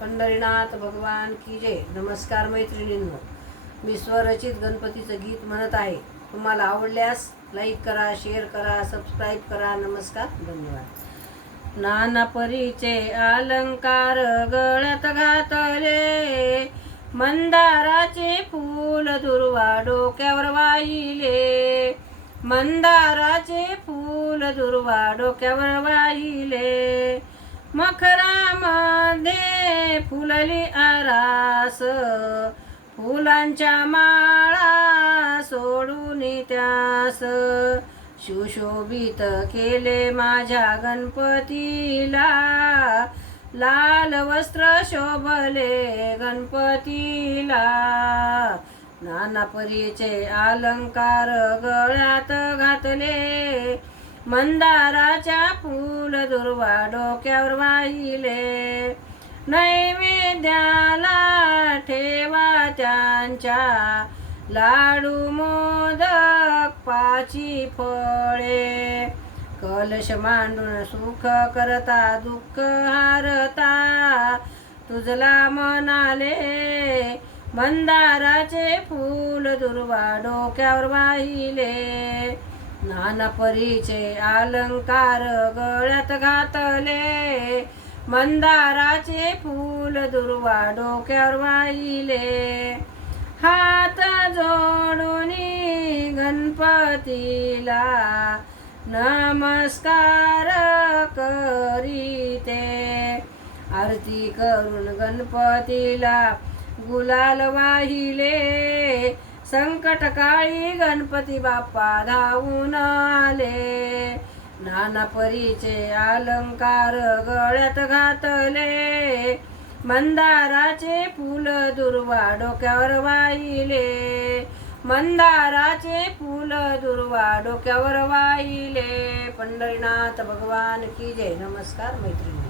पंढरीनाथ भगवान की जय. नमस्कार मैत्रिणींनो, मी स्वरचित गणपतीचं गीत म्हणत आहे. तुम्हाला आवडल्यास लाईक करा, शेअर करा, सबस्क्राईब करा. नमस्कार, धन्यवाद. नाना परीचे अलंकार गळ्यात घातले, मंदाराचे फूल दुर्वा डोक्यावर वाहिले, मंदाराचे फूल दुर्वा डोक्यावर वाहिले, मखरामध्ये फुलली आरास, फुलांच्या माळा सोडून त्यास, सुशोभित केले माझ्या गणपतीला, लाल वस्त्र शोभले गणपतीला. नाना परीचे अलंकार गळ्यात घातले, मंदाराच्या फूल दुर्वा डोक्यावर वाहिले, नैवेद्याला ठेवा त्यांच्या लाडू मोदक पाची फळे, कलश मांडून सुख करता दुःख हारता, तुझला म्हणाले मंदाराचे फूल दुर्वा डोक्यावर वाहिले. नाना परीचे अलंकार गळ्यात घातले, मंदाराचे फूल दुर्वा डोक्यावर वाहिले, हात जोडून गणपतीला नमस्कार करीते, आरती करून गणपतीला गुलाल वाहिले, संकटकाळी गणपती बाप्पा धावून आले. नाना परीचे अलंकार गळ्यात घातले, मंदाराचे फूल दुर्वा डोक्यावर वाहिले, मंदाराचे फूल दुर्वा डोक्यावर वाहिले. पंढरीनाथ भगवान की जय. नमस्कार मैत्रिणी.